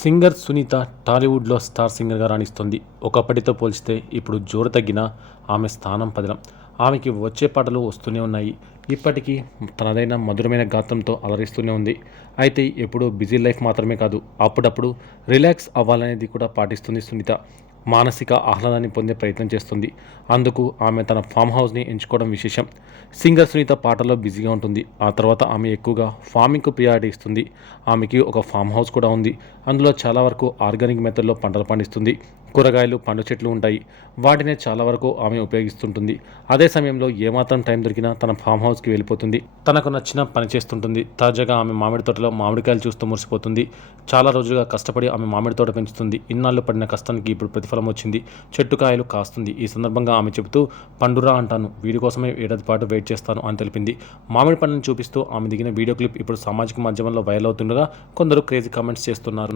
Singer Sunitha టాలీవుడ్లో star సింగర్గా రాణిస్తుంది. ఒకప్పటితో పోల్చితే ఇప్పుడు జోరు తగ్గినా ఆమె స్థానం పదిలం. ఆమెకి వచ్చే పాటలు వస్తూనే ఉన్నాయి. ఇప్పటికీ తనదైన మధురమైన గాత్రంతో అలరిస్తూనే ఉంది. అయితే ఎప్పుడూ బిజీ లైఫ్ మాత్రమే కాదు, అప్పుడప్పుడు రిలాక్స్ అవ్వాలనేది కూడా పాటిస్తుంది సునీత. మానసిక ఆహ్లాదాన్ని పొందే ప్రయత్నం చేస్తుంది. అందుకు ఆమె తన ఫామ్ హౌస్ని ఎంచుకోవడం విశేషం. సింగర్ సునీత పాటల్లో బిజీగా ఉంటుంది. ఆ తర్వాత ఆమె ఎక్కువగా ఫార్మింగ్కు ప్రియారిటీ ఇస్తుంది. ఆమెకి ఒక ఫామ్ హౌస్ కూడా ఉంది. అందులో చాలా వరకు ఆర్గానిక్ మెథడ్లో పంటలు పండిస్తుంది. కూరగాయలు, పండ్ల చెట్లు ఉంటాయి. వాటినే చాలా వరకు ఆమె ఉపయోగిస్తుంటుంది. అదే సమయంలో ఏమాత్రం టైం దొరికినా తన ఫామ్ హౌస్కి వెళ్ళిపోతుంది. తనకు నచ్చిన పని చేస్తుంటుంది. తాజాగా ఆమె మామిడి తోటలో మామిడికాయలు చూస్తూ మురిసిపోతుంది. చాలా రోజులుగా కష్టపడి ఆమె మామిడి తోట పెంచుతుంది. ఇన్నాళ్ళు పడిన కష్టానికి ఇప్పుడు ప్రతిఫలం వచ్చింది. చెట్టుకాయలు కాస్తుంది. ఈ సందర్భంగా ఆమె చెబుతూ, పండురా అంటాను, వీడి కోసమే ఏడాది పాటు వెయిట్ చేస్తాను అని తెలిపింది. మామిడి పండ్లను చూపిస్తూ ఆమె దిగిన వీడియో క్లిప్ ఇప్పుడు సామాజిక మాధ్యమంలో వైరల్ అవుతుండగా కొందరు క్రేజీ కామెంట్స్ చేస్తున్నారు.